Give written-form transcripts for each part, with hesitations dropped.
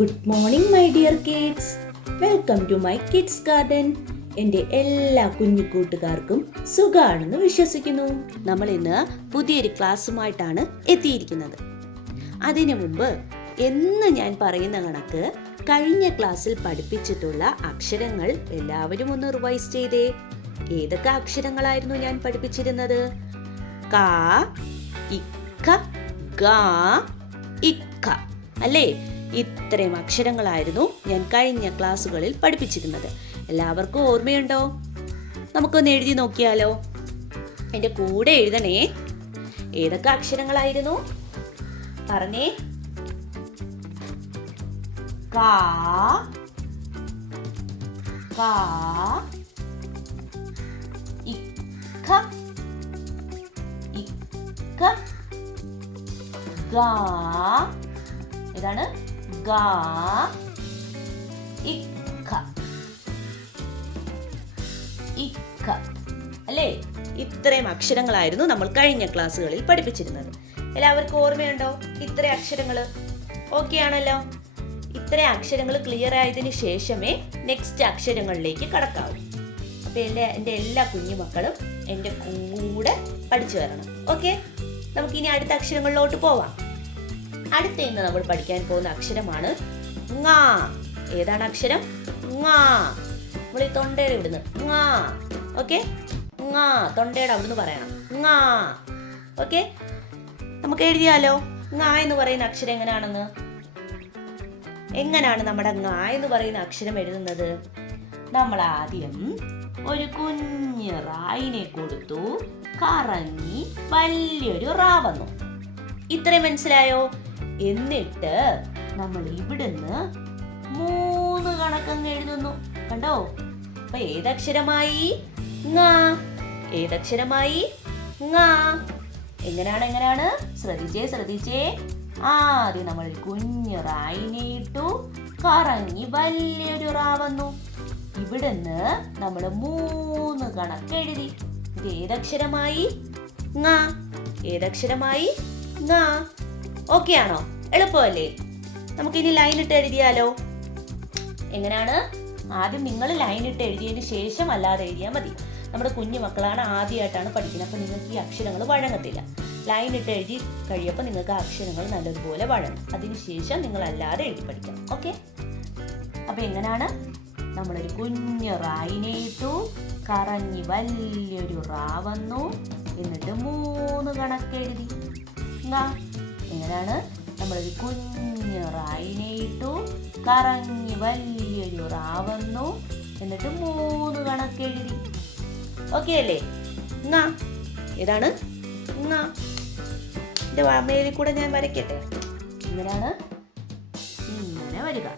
Good morning my dear kids. Welcome to my kids garden. എൻ്റെ എല്ലാ കുഞ്ഞു കൂട്ടുകാർക്കും സുഖാണെന്ന് വിശ്വസിക്കുന്നു. നമ്മൾ ഇന്ന് പുതിയൊരു ക്ലാസ്സുമായിട്ടാണ് എത്തിയിരിക്കുന്നത്. അതിനു മുമ്പ് എന്ന് ഞാൻ പറയുന്ന കണക്ക് കഴിഞ്ഞ ക്ലാസ്സിൽ പഠിപ്പിച്ചിട്ടുള്ള അക്ഷരങ്ങൾ എല്ലാവരും ഒന്ന് റിവൈസ് ചെയ്തേ. ഏതൊക്കെ അക്ഷരങ്ങളായിരുന്നു ഞാൻ പഠിപ്പിച്ചിരുന്നത്? ക, ഇക്ക, ഗ, ഇക്ക അല്ലേ? ഇത്രയും അക്ഷരങ്ങളായിരുന്നു ഞാൻ കഴിഞ്ഞ ക്ലാസ്സുകളിൽ പഠിപ്പിച്ചിരുന്നത്. എല്ലാവർക്കും ഓർമ്മയുണ്ടോ? നമുക്കൊന്ന് എഴുതി നോക്കിയാലോ? എൻ്റെ കൂടെ എഴുതണേ. ഏതൊക്കെ അക്ഷരങ്ങളായിരുന്നു പറഞ്ഞേ? ക, ക, ഇക്ക, ഇക്ക, ഗ, ഇതാണ് ഗ, ഇക്ക, ഇക്ക അല്ലേ? ഇത്രയും അക്ഷരങ്ങളായിരുന്നു നമ്മൾ കഴിഞ്ഞ ക്ലാസ്സുകളിൽ പഠിപ്പിച്ചിരുന്നത്. എല്ലാവർക്കും ഓർമ്മയുണ്ടോ ഇത്ര അക്ഷരങ്ങൾ? ഓക്കെ ആണല്ലോ? ഇത്രയും അക്ഷരങ്ങൾ ക്ലിയർ ആയതിനു ശേഷമേ നെക്സ്റ്റ് അക്ഷരങ്ങളിലേക്ക് കടക്കാവൂ. അപ്പൊ എൻ്റെ എല്ലാ കുഞ്ഞുമക്കളും എൻ്റെ കൂടെ പഠിച്ചു വരണം. ഓക്കെ, നമുക്കിനി അടുത്ത അക്ഷരങ്ങളിലോട്ട് പോവാം. അടുത്ത ഇന്ന് നമ്മൾ പഠിക്കാൻ പോകുന്ന അക്ഷരമാണ് ങ. ഏതാണ് അക്ഷരം? ങ. നമ്മൾ ഈ തൊണ്ടയുടെ ഇവിടുന്ന് ങ. ഓക്കെ, ങ തൊണ്ടയുടെ അവിടുന്ന് പറയണം ങ. ഓക്കെ, നമുക്ക് എഴുതിയാലോ ങ എന്ന് പറയുന്ന അക്ഷരം എങ്ങനെയാണെന്ന്? എങ്ങനെയാണ് നമ്മുടെ ങ എന്ന് പറയുന്ന അക്ഷരം എഴുതുന്നത്? നമ്മൾ ആദ്യം ഒരു കുഞ്ഞ് റായിനെ കൊടുത്തു, കറങ്ങി വലിയൊരു റാ വന്നു. ഇത്രയും മനസ്സിലായോ? എന്നിട്ട് നമ്മൾ ഇവിടുന്ന് 3 കണക്കങ്ങ് എഴുതുന്നു. കണ്ടോ? അപ്പൊ ഏതക്ഷരമായി? ങ. ഏതക്ഷരമായി? ങ. എങ്ങനെയാണ്? ശ്രദ്ധിച്ചേ. ആദ്യം നമ്മൾ കുഞ്ഞു റായിനെ ഇട്ടു, കറങ്ങി വലിയൊരു റാ വന്നു. ഇവിടുന്ന് നമ്മൾ 3 കണക്ക് എഴുതി. ഇത് ഏതക്ഷരമായി? ങ. ഏതക്ഷരമായി? ങ. ഓക്കെ ആണോ? എളുപ്പമല്ലേ? നമുക്കിനി ലൈൻ ഇട്ട് എഴുതിയാലോ? എങ്ങനെയാണ്? ആദ്യം നിങ്ങൾ ലൈൻ ഇട്ട് എഴുതിയതിന് ശേഷം അല്ലാതെ എഴുതിയാൽ മതി. നമ്മുടെ കുഞ്ഞു മക്കളാണ്, ആദ്യമായിട്ടാണ് പഠിക്കുന്നത്. അപ്പോൾ നിങ്ങൾക്ക് ഈ അക്ഷരങ്ങൾ വഴങ്ങത്തില്ല. ലൈൻ ഇട്ട് എഴുതി കഴിയുമ്പോൾ നിങ്ങൾക്ക് ആ അക്ഷരങ്ങൾ നല്ലതുപോലെ വഴങ്ങും. അതിനുശേഷം നിങ്ങൾ അല്ലാതെ എഴുതി പഠിക്കാം. ഓക്കെ, അപ്പോൾ എങ്ങനെയാണ്? നമ്മളൊരു കുഞ്ഞു റായിനെ ഇട്ടു, കറങ്ങി വലിയൊരു റാ വന്നു. എന്നിട്ട് 3 കണക്ക് എഴുതി. എങ്ങനെയാണ്? നമ്മളൊരു കുഞ്ഞു റായിനെ ഇട്ടു, കറങ്ങി വലിയൊരു റാ വന്നു. എന്നിട്ട് 3 കണക്ക് എഴുതി. ഓക്കെ അല്ലേ? ങ. ഏതാണ്? ങ. എൻ്റെ മേലിൽ കൂടെ ഞാൻ വരയ്ക്കട്ടെ. എങ്ങനെയാണ്? ഇങ്ങനെ വരിക.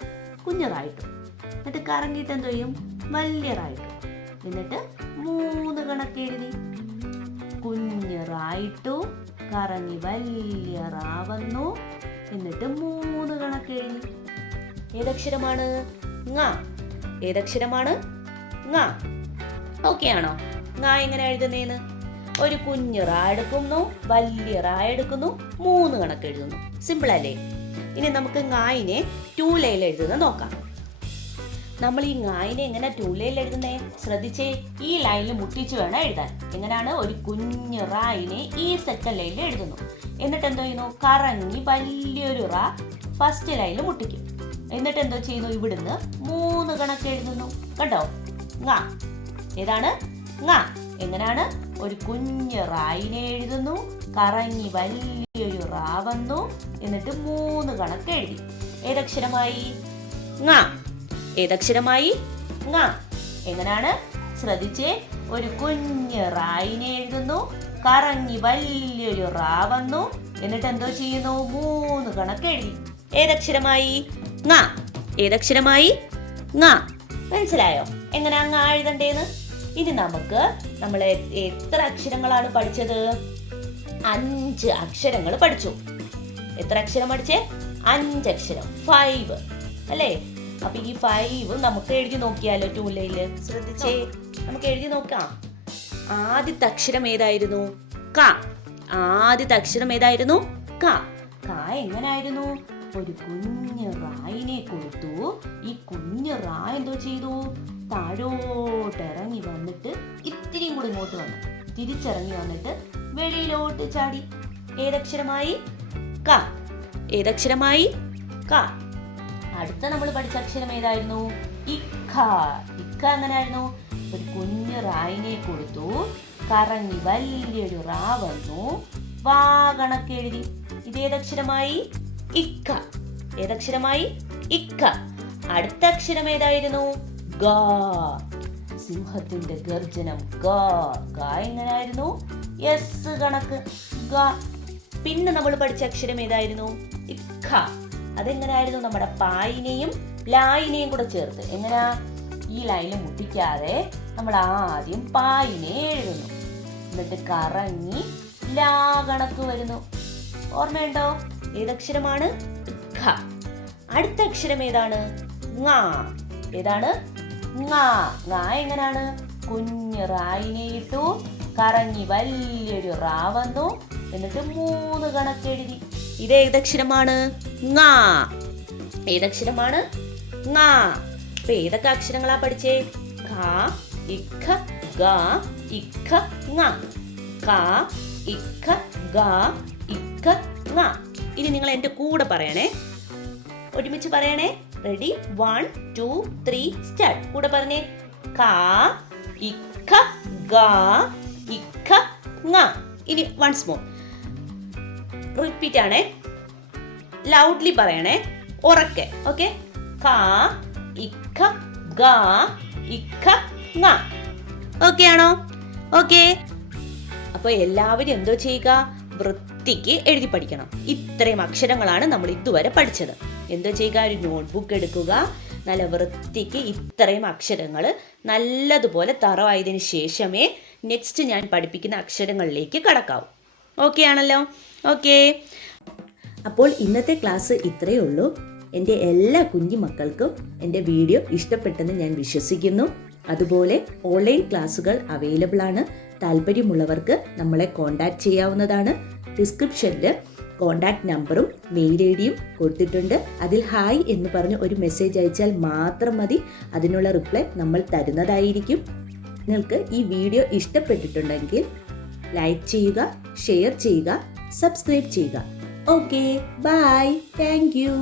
കുഞ്ഞറായിട്ടു, എന്നിട്ട് കറങ്ങിയിട്ട് എന്തോ ചെയ്യും? വലിയറായിട്ടു. എന്നിട്ട് 3 കണക്ക് എഴുതി. കുഞ്ഞറായിട്ടു, കറങ്ങി വലിയ റാ വന്നു. എന്നിട്ട് 3 കണക്ക് എഴുതി. ഏതക്ഷരമാണ്? ങ. ഏതക്ഷരമാണ്? ങ. ഓക്കെ ആണോ? ങ എങ്ങനെ എഴുതുന്നേന്ന്? ഒരു കുഞ്ഞു റാ എടുക്കുന്നു, വലിയ റാ എടുക്കുന്നു, 3 കണക്ക് എഴുതുന്നു. സിമ്പിൾ അല്ലേ? ഇനി നമുക്ക് ങായിനെ 2 ലൈനിൽ എഴുതുന്നത് നോക്കാം. നമ്മൾ ഈ ങായിനെ എങ്ങനെ 2 ലൈനിൽ എഴുതുന്നേ? ശ്രദ്ധിച്ചേ. ഈ ലൈനിൽ മുട്ടിച്ച് വേണം എഴുതാൻ. എങ്ങനെയാണ്? ഒരു കുഞ്ഞു റായിനെ ഈ സെക്കൻഡ് ലൈനിൽ എഴുതുന്നു. എന്നിട്ട് എന്തോ ചെയ്യുന്നു? കറങ്ങി വലിയൊരു റാ ഫസ്റ്റ് ലൈനിൽ മുട്ടിക്കും. എന്നിട്ട് എന്തോ ചെയ്യുന്നു? ഇവിടുന്ന് 3 കണക്ക് എഴുതുന്നു. കണ്ടോ? ങ. ഏതാണ്? ങ. എങ്ങനെയാണ്? ഒരു കുഞ്ഞു റായിനെ എഴുതുന്നു, കറങ്ങി വലിയൊരു റാ വന്നു. എന്നിട്ട് 3 കണക്ക് എഴുതി. ഏതക്ഷരമായി? ങ. ഏതക്ഷരമായി? ങ. എങ്ങനെയാണ്? ശ്രദ്ധിച്ചേ. ഒരു കുഞ്ഞ് റായിനെ എഴുതുന്നു, കറങ്ങി വലിയൊരു റാ വന്നു. എന്നിട്ട് എന്തോ ചെയ്യുന്നു? 3 കണക്ക് എഴുതി. ഏതക്ഷരമായി? ങ. ഏതക്ഷരമായി? ങ. മനസ്സിലായോ എങ്ങനെയാ ങ എഴുതണ്ടേന്ന്? ഇനി നമ്മൾ എത്ര അക്ഷരങ്ങളാണ് പഠിച്ചത്? 5 അക്ഷരങ്ങൾ പഠിച്ചു. എത്ര അക്ഷരം പഠിച്ചേ? 5 അക്ഷരം. 5 അല്ലേ? അപ്പൊ ഈ 5 നമുക്ക് എഴുതി നോക്കിയാലോ? 2 ലൈനിൽ. ശ്രദ്ധിച്ചേ, നമുക്ക് എഴുതി നോക്കാം. ആദ്യത്തെ അക്ഷരം ഏതായിരുന്നു? ക. ആദ്യത്തെ അക്ഷരം ഏതായിരുന്നു? ക. ക എങ്ങനായിരുന്നു? ഒരു കുഞ്ഞു റായിനെ കൊടുത്തു. ഈ കുഞ്ഞു റാ എന്തോ ചെയ്തു? താഴോട്ട് ഇറങ്ങി വന്നിട്ട് ഇത്തിരിയും കൂടി ഇങ്ങോട്ട് വന്നു. തിരിച്ചിറങ്ങി വന്നിട്ട് വെളിയിലോട്ട് ചാടി. ഏതക്ഷരമായി? ക. ഏതക്ഷരമായി? ക. അടുത്ത നമ്മൾ പഠിച്ച അക്ഷരം ഏതായിരുന്നു? ഇക്ക. ഇക്ക എങ്ങനെയായിരുന്നു? ഒരു കുഞ്ഞു റായിനെ കൊടുത്തു, കറങ്ങി വലിയൊരു റാ വന്നു, വാ കണക്ക് എഴുതി. ഇതേതക്ഷരമായി? ഇക്ക. ഏതക്ഷരമായി? ഇക്ക. അടുത്ത അക്ഷരം ഏതായിരുന്നു? ഗ. സിംഹത്തിന്റെ ഗർജനം ഗ. ഗ എങ്ങനെയായിരുന്നു? എസ് കണക്ക് ഗ. പിന്നെ നമ്മൾ പഠിച്ച അക്ഷരം ഏതായിരുന്നു? ഇക്ക. അതെങ്ങനെയായിരുന്നു? നമ്മുടെ പായിനെയും ലായിനെയും കൂടെ ചേർത്ത്. എങ്ങനെയാ? ഈ ലൈനിൽ മുട്ടിക്കാതെ നമ്മൾ ആദ്യം പായിനെ എഴുതുന്നു, എന്നിട്ട് കറങ്ങി ലാ കണക്ക് വരുന്നു. ഓർമ്മയുണ്ടോ? ഏതക്ഷരമാണ്? ഖ. അടുത്ത അക്ഷരം ഏതാണ്? ങ. ഏതാണ്? ങ. ങ എങ്ങനെയാണ്? കുഞ്ഞു റായിനെ ഇട്ടു, കറങ്ങി വലിയൊരു റാ വന്നു, എന്നിട്ട് 3 കണക്ക് എഴുതി. ഇത് ഏതക്ഷരമാണ്? ങ. ഏതക്ഷരമാണ്? ങ. അപ്പൊ ഏതൊക്കെ അക്ഷരങ്ങളാ പഠിച്ചേ? ഖ, ഇഖ, ഗ, ഇഖ, ങ. ക, ഇഖ, ഗ, ഇഖ, ങ. ഇനി നിങ്ങൾ എൻ്റെ കൂടെ പറയണേ, ഒരുമിച്ച് പറയണേ. റെഡി? 1 2 3 സ്റ്റാർട്ട്. കൂടെ പറഞ്ഞേ. ക, ഇഖ, ഗ, ഇഖ, ങ. ഇനി വൺസ് മോർ റിപ്പീറ്റ് ആണേ, ലൗഡ്ലി പറയണേ, ഉറക്കെ. ഓക്കെ? ക, ഇഖ, ഗ, ഇഖ, ങ. ഓക്കെ ആണോ? ഓക്കെ. അപ്പൊ എല്ലാവരും എന്തോ ചെയ്യുക? വൃത്തിക്ക് എഴുതി പഠിക്കണം. ഇത്രയും അക്ഷരങ്ങളാണ് നമ്മൾ ഇതുവരെ പഠിച്ചത്. എന്തോ ചെയ്യുക? ഒരു നോട്ട്ബുക്ക് എടുക്കുക, നല്ല വൃത്തിക്ക് ഇത്രയും അക്ഷരങ്ങൾ നല്ലതുപോലെ തറവായതിനു ശേഷമേ നെക്സ്റ്റ് ഞാൻ പഠിപ്പിക്കുന്ന അക്ഷരങ്ങളിലേക്ക് കടക്കാവൂ. ഓക്കെ ആണല്ലോ? ഓക്കെ. അപ്പോൾ ഇന്നത്തെ ക്ലാസ് ഇത്രയേ ഉള്ളൂ. എൻ്റെ എല്ലാ കുഞ്ഞു മക്കൾക്കും എൻ്റെ വീഡിയോ ഇഷ്ടപ്പെട്ടെന്ന് ഞാൻ വിശ്വസിക്കുന്നു. അതുപോലെ ഓൺലൈൻ ക്ലാസ്സുകൾ അവൈലബിൾ ആണ്. താല്പര്യമുള്ളവർക്ക് നമ്മളെ കോൺടാക്ട് ചെയ്യാവുന്നതാണ്. ഡിസ്ക്രിപ്ഷനിൽ കോൺടാക്ട് നമ്പറും മെയിൽ ഐ ഡിയും കൊടുത്തിട്ടുണ്ട്. അതിൽ ഹായ് എന്ന് പറഞ്ഞ് ഒരു മെസ്സേജ് അയച്ചാൽ മാത്രം മതി. അതിനുള്ള റിപ്ലൈ നമ്മൾ തരുന്നതായിരിക്കും. നിങ്ങൾക്ക് ഈ വീഡിയോ ഇഷ്ടപ്പെട്ടിട്ടുണ്ടെങ്കിൽ ലൈക്ക് ചെയ്യുക, ഷെയർ ചെയ്യുക, സബ്സ്ക്രൈബ് ചെയ്യുക. Okay, bye, thank U.